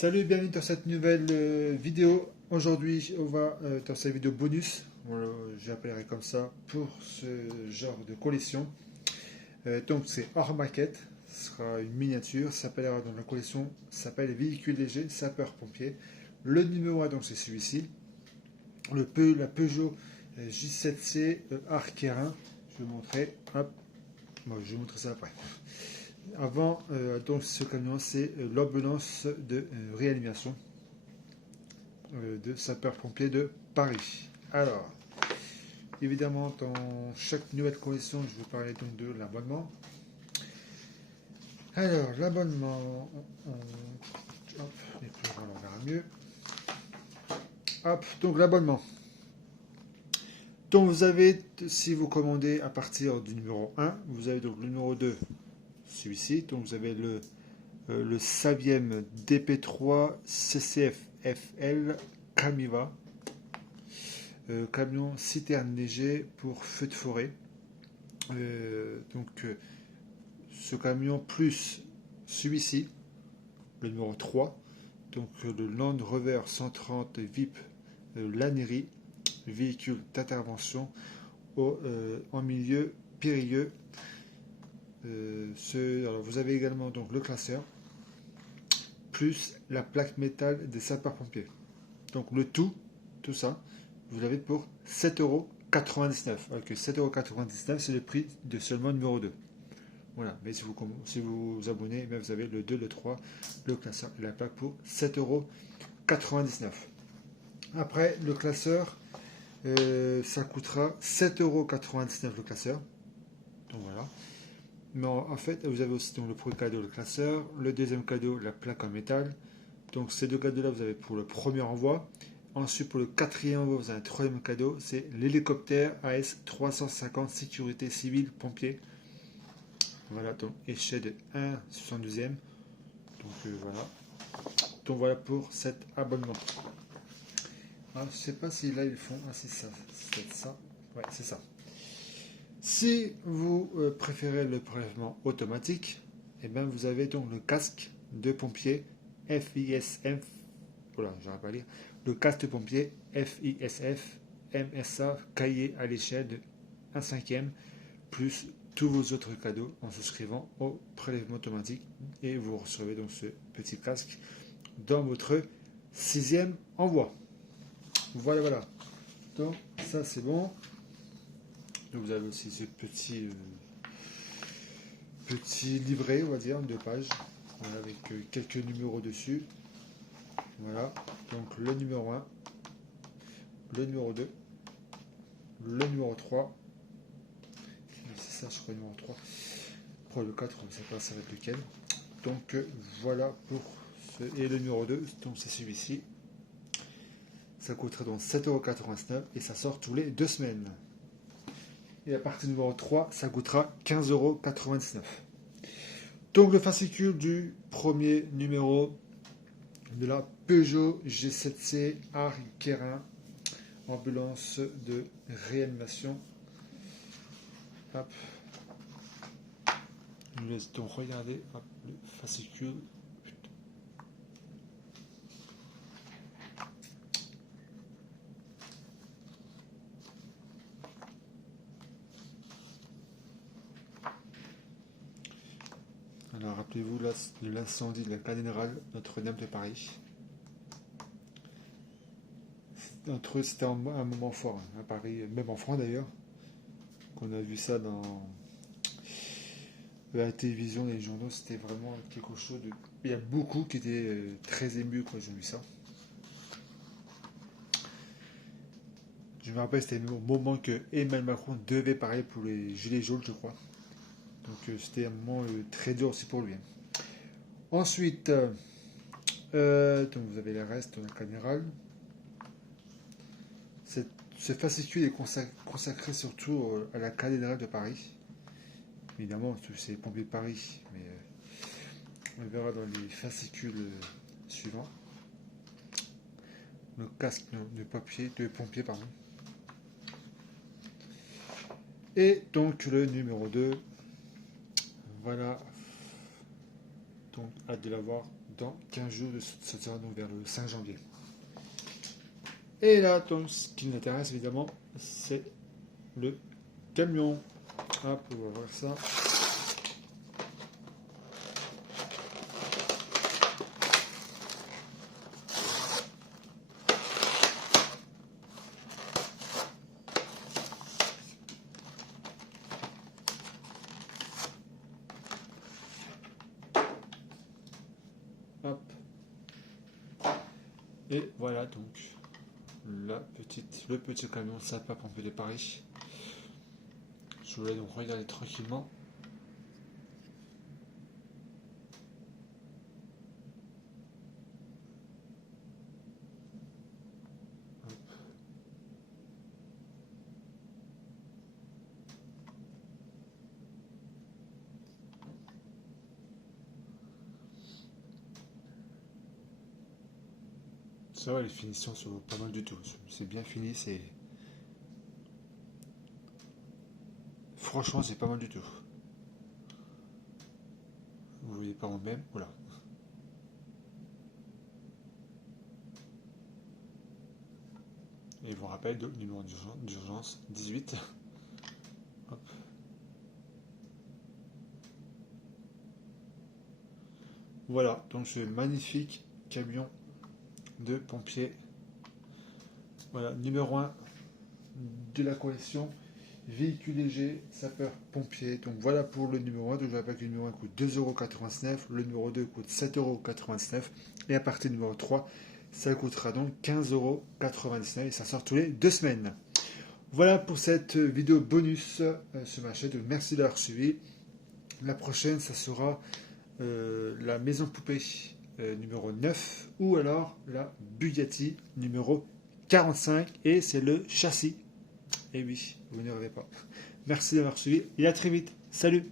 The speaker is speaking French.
Salut, bienvenue dans cette nouvelle vidéo. Aujourd'hui, on va dans cette vidéo bonus, j'appellerai comme ça pour ce genre de collection. Donc c'est hors maquette, ce sera une miniature, ça s'appellera dans la collection, ça s'appelle véhicule léger sapeur-pompier. Le numéro 1, donc c'est celui-ci, la Peugeot J7C Arquerin. Je vais vous montrer, hop, bon, je vais vous montrer ça après. Avant, donc ce camion, c'est l'ambulance de réanimation de sapeurs-pompiers de Paris. Alors, évidemment, dans chaque nouvelle collection, je vais parler donc de l'abonnement. Alors, l'abonnement, hop, les plus grands, on verra mieux. Hop, donc l'abonnement. Donc vous avez, si vous commandez à partir du numéro 1, vous avez donc le numéro 2, celui-ci. Donc vous avez le Saviem DP3 CCFFL Camiva, camion citerne léger pour feu de forêt. Ce camion plus celui-ci, le numéro 3, donc le Land Rover 130 VIP Laneri, véhicule d'intervention en milieu périlleux. Alors vous avez également donc le classeur plus la plaque métal des sapeurs-pompiers. Donc le tout ça, vous l'avez pour 7,99 €. Alors que 7,99 €, c'est le prix de seulement le numéro 2. Voilà, mais si vous abonnez, vous avez le 2, le 3, le classeur et la plaque pour 7,99 €. Après, le classeur, ça coûtera 7,99 € le classeur. Donc voilà. Mais en fait, vous avez aussi donc, le premier cadeau, le classeur. Le deuxième cadeau, la plaque en métal. Donc ces deux cadeaux-là, vous avez pour le premier envoi. Ensuite, pour le quatrième envoi, vous avez un troisième cadeau. C'est l'hélicoptère AS350 sécurité civile pompier. Voilà, donc échelle de 1/72e. Donc voilà. Donc voilà pour cet abonnement. Alors, je ne sais pas si là ils font. Ah, c'est ça. C'est ça. Ouais, c'est ça. Si vous préférez le prélèvement automatique, eh bien vous avez donc le casque de pompier FISF. Voilà, j'arrive pas à lire. Le casque de pompier FISF MSA cahier à l'échelle de 1/5e plus tous vos autres cadeaux en souscrivant au prélèvement automatique et vous recevez donc ce petit casque dans votre 6e envoi. Voilà. Donc ça c'est bon. Donc vous avez aussi ce petit livret, on va dire, de pages, voilà, avec quelques numéros dessus. Voilà, donc le numéro 1, le numéro 2, le numéro 3. C'est ça, je crois, le numéro 3. Après le 4, on ne sait pas ça va être lequel. Donc voilà pour ce. Et le numéro 2, donc c'est celui-ci. Ça coûterait donc 7,99 € et ça sort tous les 2 semaines. Et à partir du numéro 3, ça coûtera 15,99 €. Donc le fascicule du premier numéro de la Peugeot G7C Arquerin, ambulance de réanimation. Hop. Je vous laisse donc regarder le fascicule. Alors rappelez-vous de l'incendie de la cathédrale Notre-Dame de Paris. Entre eux, c'était un moment fort à Paris, même en France d'ailleurs. Qu'on a vu ça dans la télévision, les journaux, c'était vraiment quelque chose de. Il y a beaucoup qui étaient très émus quand ils ont vu ça. Je me rappelle, c'était le moment que Emmanuel Macron devait parler pour les gilets jaunes, je crois. Donc c'était un moment très dur aussi pour lui. Ensuite, donc vous avez le reste de la cathédrale. Ce fascicule est consacré surtout à la cathédrale de Paris. Évidemment, c'est les pompiers de Paris, mais on le verra dans les fascicules suivants. Le casque de pompier, pardon. Et donc le numéro 2. Voilà. Donc hâte de l'avoir dans 15 jours, ça sera donc vers le 5 janvier. Et là, donc, ce qui nous intéresse évidemment, c'est le camion. Hop, on va voir ça. Hop. Et voilà donc le petit camion sapeur-pompier de Paris. Je voulais donc regarder tranquillement. Hop. Ça va, les finitions sont pas mal du tout. C'est bien fini, c'est... Franchement, c'est pas mal du tout. Vous voyez par vous-même, voilà. Et je vous rappelle, le numéro d'urgence 18. Hop. Voilà, donc ce magnifique camion de pompiers. Voilà, numéro 1 de la collection. Véhicule léger, sapeur-pompier. Donc voilà pour le numéro 1. Donc je rappelle que le numéro 1 coûte 2,99 €. Le numéro 2 coûte 7,99 €. Et à partir du numéro 3, ça coûtera donc 15,99 € et ça sort tous les 2 semaines. Voilà pour cette vidéo bonus sur ma chaîne. Donc merci d'avoir suivi. La prochaine, ça sera la maison poupée numéro 9 ou alors la Bugatti numéro 45 et c'est le châssis. Et oui, vous ne rêvez pas. Merci d'avoir suivi et à très vite. Salut!